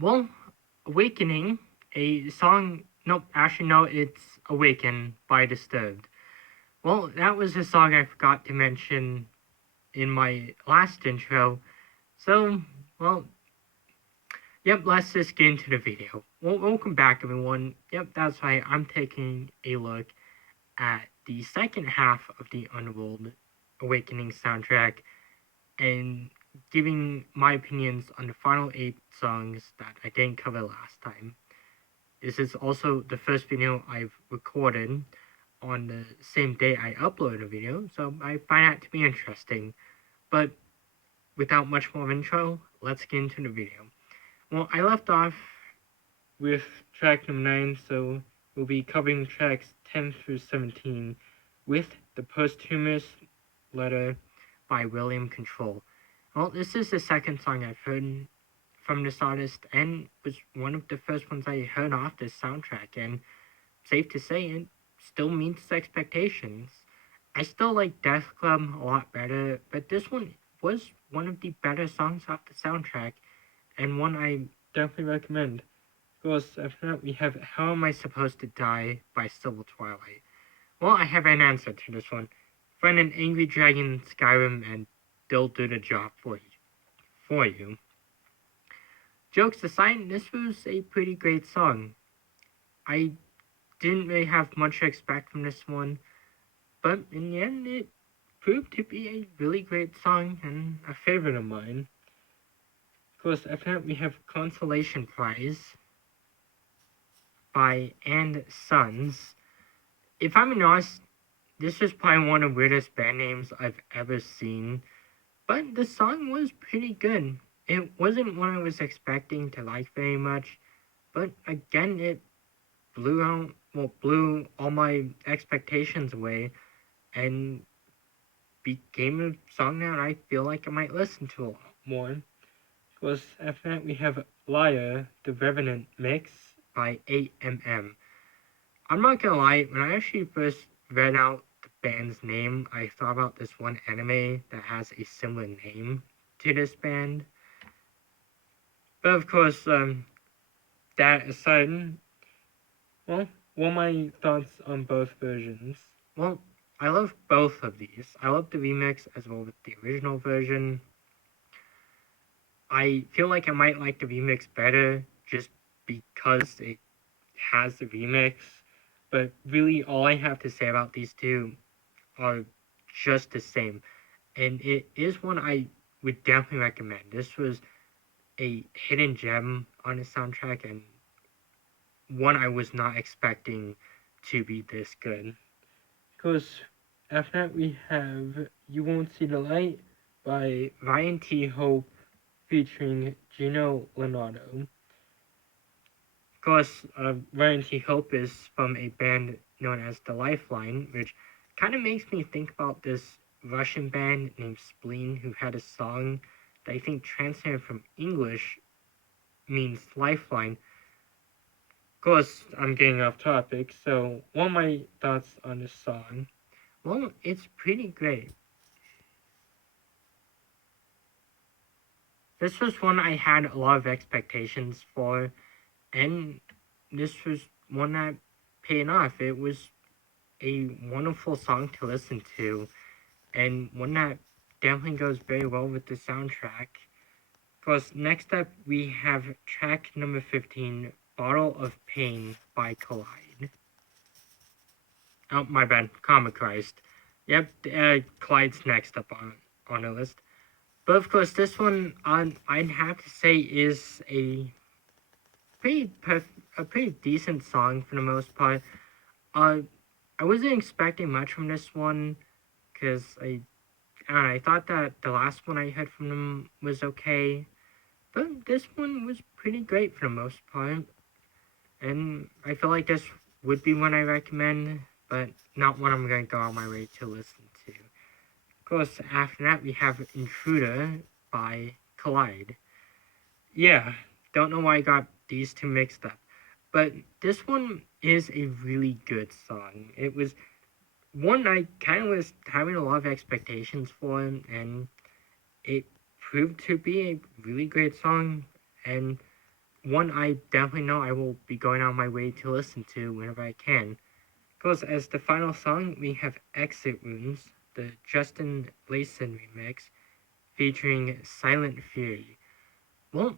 Well, Awakening, a song. Nope, actually, no, it's Awaken by Disturbed. Well, that was a song I forgot to mention in my last intro. So, well, yep, let's just get into the video. Well, welcome back, everyone. Yep, that's right, I'm taking a look at the second half of the Underworld Awakening soundtrack and giving my opinions on the final 8 songs that I didn't cover last time. This is also the first video I've recorded on the same day I upload a video, so I find that to be interesting. But without much more intro, let's get into the video. Well, I left off with track number 9, so we'll be covering tracks 10 through 17 with the posthumous letter by William Control. Well, this is the second song I've heard from this artist and was one of the first ones I heard off this soundtrack, and safe to say it still meets expectations. I still like Death Club a lot better, but this one was one of the better songs off the soundtrack, and one I definitely recommend. Of course, after that we have How Am I Supposed to Die by Civil Twilight. Well, I have an answer to this one. Find an angry dragon in Skyrim and they'll do the job for you. Jokes aside, this was a pretty great song. I didn't really have much to expect from this one, but in the end, it proved to be a really great song and a favorite of mine. Of course, after that, we have Consolation Prize by And Sons. If I'm being honest, this is probably one of the weirdest band names I've ever seen, but the song was pretty good. It wasn't one I was expecting to like very much, but again, it blew all my expectations away and became a song that I feel like I might listen to a lot more. Of course, after that we have Liar, the Revenant mix by 8mm. I'm not gonna lie, when I actually first read out the band's name, I thought about this one anime that has a similar name to this band. But of course, that aside, well, what are my thoughts on both versions? Well, I love both of these. I love the remix as well as the original version. I feel like I might like the remix better just because it has the remix. But really, all I have to say about these two are just the same. And it is one I would definitely recommend. This was a hidden gem on the soundtrack and one I was not expecting to be this good. Because after that we have You Won't See the Light by Ryan T. Hope featuring Gino Leonardo. Of course, Ryan T. Hope is from a band known as The Lifeline, which kind of makes me think about this Russian band named Spleen, who had a song that I think translated from English means lifeline. Of course, I'm getting off topic, so what are my thoughts on this song? Well, it's pretty great. This was one I had a lot of expectations for, and this was one that paid off. It was a wonderful song to listen to, and one that definitely goes very well with the soundtrack. Of course, next up we have track number 15, Bottle of Pain by Collide. Oh, my bad, Comic Christ. Yep, Collide's next up on the list. But of course, this one I'd have to say is a pretty decent song for the most part. I wasn't expecting much from this one because I thought that the last one I heard from them was okay, but this one was pretty great for the most part, and I feel like this would be one I recommend, but not one I'm going to go out my way to listen to. Of course, after that we have Intruder by Collide. Yeah, don't know why I got these two mixed up, but this one is a really good song. It was one I kind of was having a lot of expectations for, and it proved to be a really great song. And one I definitely know I will be going on my way to listen to whenever I can. Of course, as the final song, we have Exit Wounds, the Justin Layson remix, featuring Silent Fury. Well,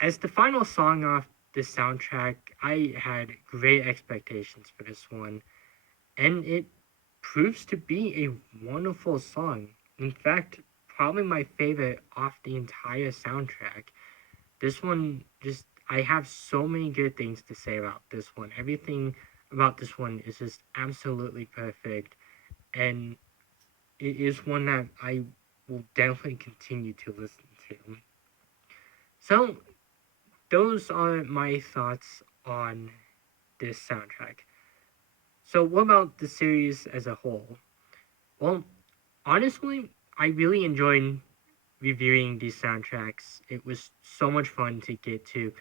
as the final song off this soundtrack, I had great expectations for this one, and it proves to be a wonderful song. In fact, probably my favorite off the entire soundtrack. This one just, I have so many good things to say about this one. Everything about this one is just absolutely perfect, and it is one that I will definitely continue to listen to. So, those are my thoughts on this soundtrack. So, what about the series as a whole? Well, honestly, I really enjoyed reviewing these soundtracks. It was so much fun to get to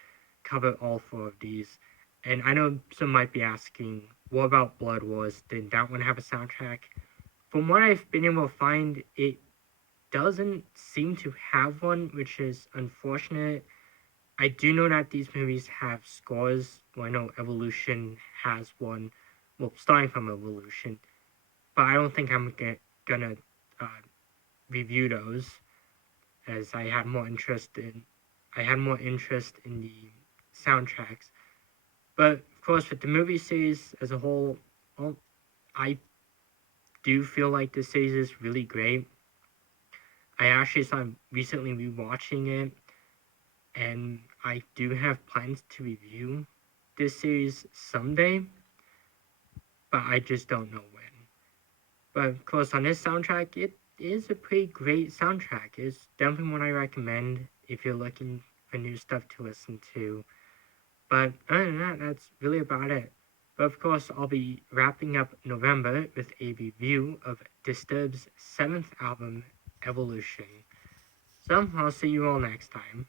cover all four of these. And I know some might be asking, what about Blood Wars? Did that one have a soundtrack? From what I've been able to find, it doesn't seem to have one, which is unfortunate. I do know that these movies have scores. Well, I know Evolution has one, well, starting from Evolution, but I don't think I'm gonna uh, review those, as I had more interest in the soundtracks. But of course, with the movie series as a whole, well, I do feel like the series is really great. I actually started recently rewatching it, and I do have plans to review this series someday, but I just don't know when. But of course, on this soundtrack, it is a pretty great soundtrack. It's definitely one I recommend if you're looking for new stuff to listen to. But other than that, that's really about it. But of course, I'll be wrapping up November with a review of Disturbed's seventh album, Evolution. So I'll see you all next time.